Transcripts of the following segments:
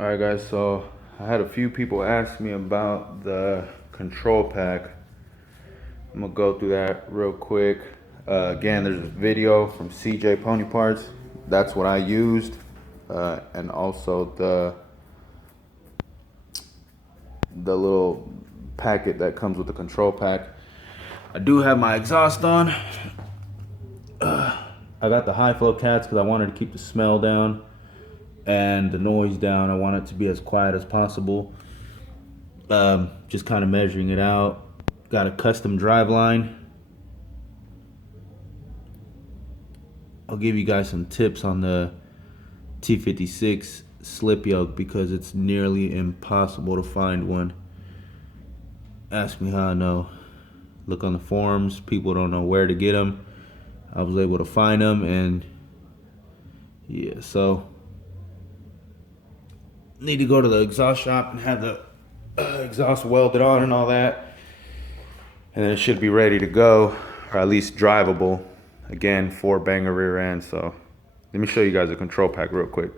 Alright guys, so I had a few people ask me about the control pack. I'm gonna go through that real quick. Again, there's a video from CJ Pony Parts. That's what I used. And also the little packet that comes with the control pack. I do have my exhaust on. I got the high flow cats because I wanted to keep the smell down and the noise down. I want it to be as quiet as possible. Just kind of measuring it out. Got a custom drive line. I'll give you guys some tips on the T56 slip yoke because it's nearly impossible to find one. Ask me how I know. Look on the forums. People don't know where to get them. I was able to find them, and yeah, so need to go to the exhaust shop and have the exhaust welded on and all that, and then it should be ready to go, or at least drivable. Again, 4-banger rear end. So let me show you guys the control pack real quick.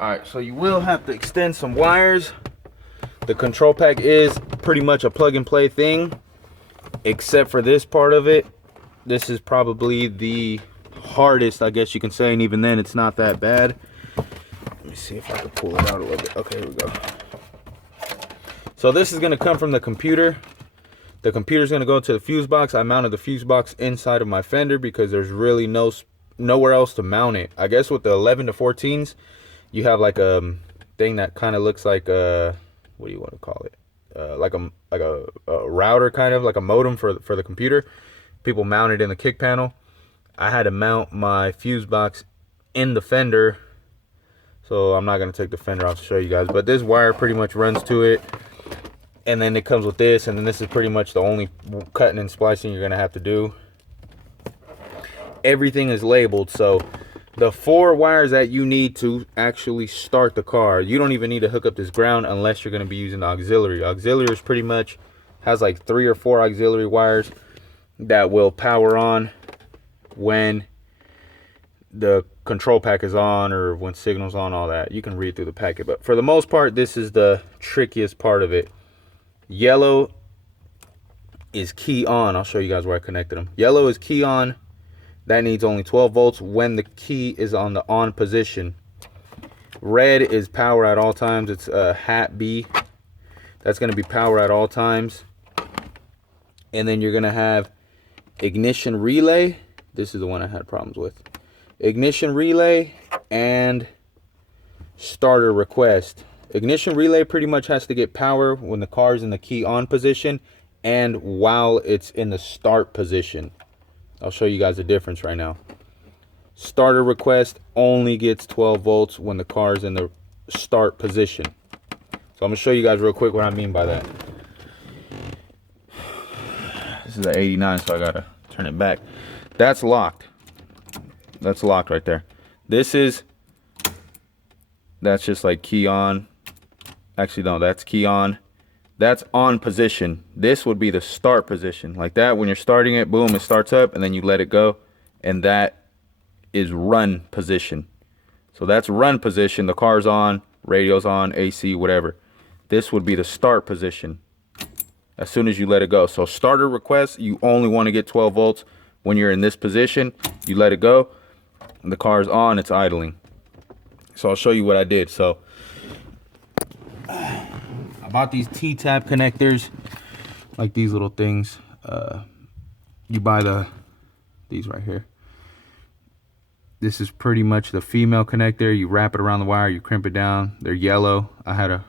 All right, so you will have to extend some wires. The control pack is pretty much a plug and play thing, except for this part of it. This is probably the hardest, I guess you can say, and even then it's not that bad. Let me see if I can pull it out a little bit. Okay, here we go. So this is gonna come from the computer. The computer's gonna go to the fuse box. I mounted the fuse box inside of my fender because there's really nowhere else to mount it. I guess with the 11 to 14s, you have like a thing that kind of looks like a, what do you want to call it? Like a router, kind of like a modem for the computer. People mount it in the kick panel. I had to mount my fuse box in the fender, so I'm not gonna take the fender off to show you guys. But this wire pretty much runs to it, and then it comes with this, and then this is pretty much the only cutting and splicing you're gonna have to do. Everything is labeled, so the 4 wires that you need to actually start the car, you don't even need to hook up this ground unless you're going to be using the auxiliary. Auxiliary is pretty much has like 3 or 4 auxiliary wires that will power on when the control pack is on or when signal's on, all that. You can read through the packet, but for the most part, this is the trickiest part of it. Yellow is key on. I'll show you guys where I connected them. Yellow is key on. That needs only 12 volts when the key is on the on position. Red is power at all times. It's hat B. That's going to be power at all times. And then you're going to have ignition relay. This is the one I had problems with. Ignition relay and starter request. Ignition relay pretty much has to get power when the car's in the key on position and while it's in the start position. I'll show you guys the difference right now. Starter request only gets 12 volts when the car is in the start position. So I'm gonna show you guys real quick what I mean by that. This is an 89, so I gotta turn it back. That's locked. That's locked right there. That's just like key on. Actually, no, that's key on. That's on position. This would be the start position. Like that, when you're starting it, boom, it starts up, and then you let it go. And that is run position. So that's run position. The car's on, radio's on, AC, whatever. This would be the start position as soon as you let it go. So starter request, you only want to get 12 volts when you're in this position. You let it go, and the car's on, it's idling. So I'll show you what I did. So I bought these T-tap connectors, like these little things. You buy these right here. This is pretty much the female connector. You wrap it around the wire, you crimp it down. They're yellow. I had a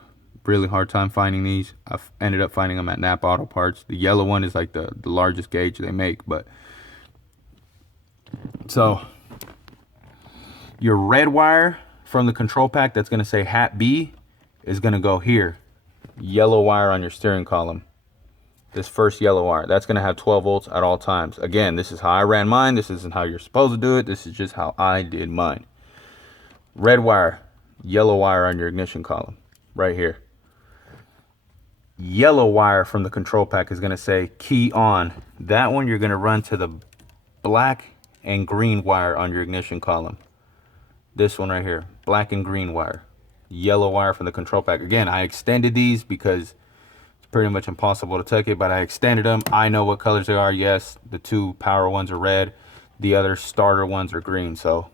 really hard time finding these. I ended up finding them at Napa Auto Parts. The yellow one is like the largest gauge they make. But so your red wire from the control pack that's going to say hat B is going to go here. Yellow wire on your steering column. This first yellow wire, that's going to have 12 volts at all times. Again, this is how I ran mine. This isn't how you're supposed to do it. This is just how I did mine. Red wire, yellow wire on your ignition column right here. Yellow wire from the control pack is going to say key on. That one you're going to run to the black and green wire on your ignition column. This one right here, black and green wire. Yellow wire from the control pack. Again, I extended these because it's pretty much impossible to tuck it, but I extended them. I know what colors they are. Yes, the 2 power ones are red. The other starter ones are green. So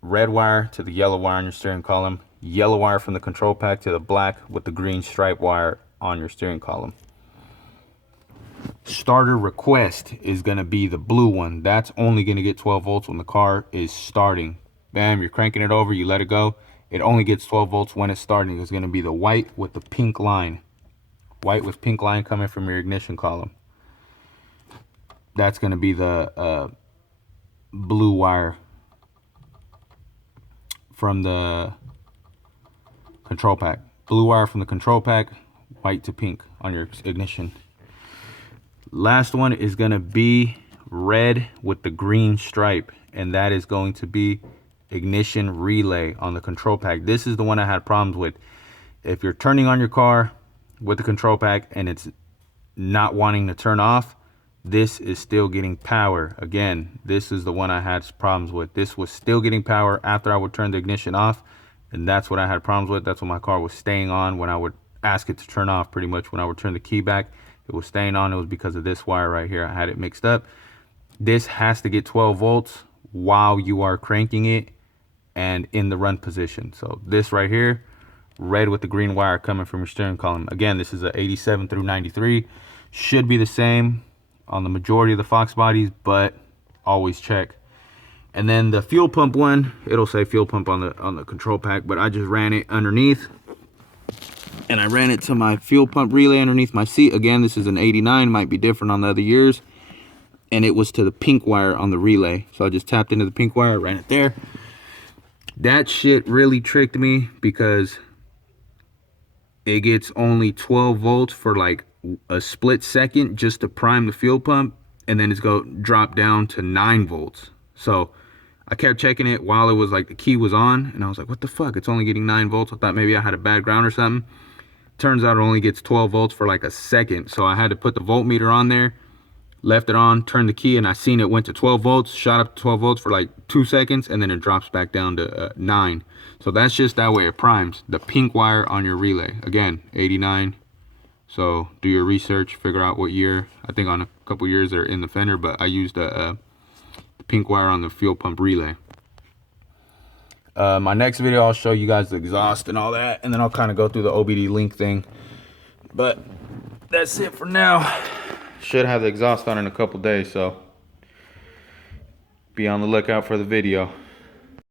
red wire to the yellow wire on your steering column. Yellow wire from the control pack to the black with the green stripe wire on your steering column. Starter request is going to be the blue one. That's only going to get 12 volts when the car is starting. Bam, you're cranking it over, you let it go. It only gets 12 volts when it's starting. It's going to be the white with the pink line. White with pink line coming from your ignition column. That's going to be the blue wire from the control pack. Blue wire from the control pack, white to pink on your ignition. Last one is going to be red with the green stripe, and that is going to be ignition relay on the control pack. This is the one I had problems with. If you're turning on your car with the control pack and it's not wanting to turn off, this is still getting power. Again, this is the one I had problems with. This was still getting power after I would turn the ignition off, and that's what I had problems with. That's what my car was staying on when I would ask it to turn off. Pretty much when I would turn the key back, it was staying on. It was because of this wire right here. I had it mixed up. This has to get 12 volts while you are cranking it and in the run position. So this right here, red with the green wire coming from your steering column. Again, this is a 87 through 93. Should be the same on the majority of the Foxbodies, but always check. And then the fuel pump one, it'll say fuel pump on the control pack, but I just ran it underneath. And I ran it to my fuel pump relay underneath my seat. Again, this is an 89, might be different on the other years. And it was to the pink wire on the relay. So I just tapped into the pink wire, ran it there. That shit really tricked me because it gets only 12 volts for like a split second just to prime the fuel pump. And then it's drop down to 9 volts. So I kept checking it while it was like the key was on. And I was like, what the fuck? It's only getting 9 volts. I thought maybe I had a bad ground or something. Turns out it only gets 12 volts for like a second. So I had to put the voltmeter on there, left it on, turned the key, and I seen it went to 12 volts, shot up to 12 volts for like 2 seconds, and then it drops back down to 9. So that's just that way it primes. The pink wire on your relay. Again, 89. So do your research, figure out what year. I think on a couple years they're in the fender, but I used the pink wire on the fuel pump relay. My next video, I'll show you guys the exhaust and all that, and then I'll kind of go through the OBD link thing. But that's it for now. Should have the exhaust on in a couple days, so be on the lookout for the video.